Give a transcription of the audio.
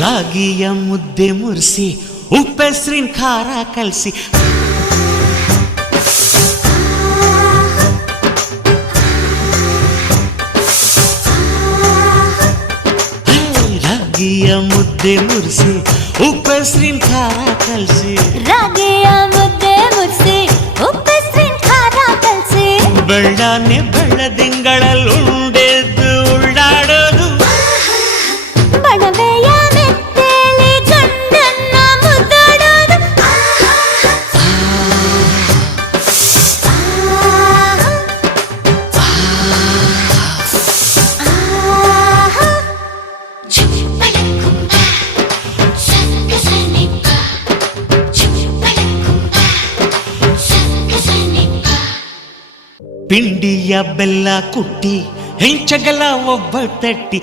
ರಾಗಿಯ ಮುದ್ದೆ ಮುರಿಸಿ ಉಪ್ಪೆಸರಿನ ಖಾರ ಕಲಸಿ ರಾಗಿಯ ಮುದ್ದೆ ಮುರಿಸಿ ಉಪ್ಪೆಸರಿನ ಖಾರ ಕಲಸಿ ರಾಗಿಯ ಮುದ್ದೆ ಮುರಿಸಿ ಉಪ್ಪೆಸರಿನ ಖಾರ ಕಲಸಿ ಬೆಳ್ಳನೆ ಬೆಳ್ಳದಿಂಗಳಲ್ಲುಂಡೆದ್ದು ಉಳ್ಳಾಡೋದು ಬಣವೆಯ ಮೆತ್ತೇಲಿ ಗಂಡನ್ನ ಮುದ್ದಾಡೋದು ಪಿಂಡಿಯ ಬೆಲ್ಲ ಕುಟ್ಟಿ ಹೆಂಚಗಲ ಒಬ್ಬ ತಟ್ಟಿ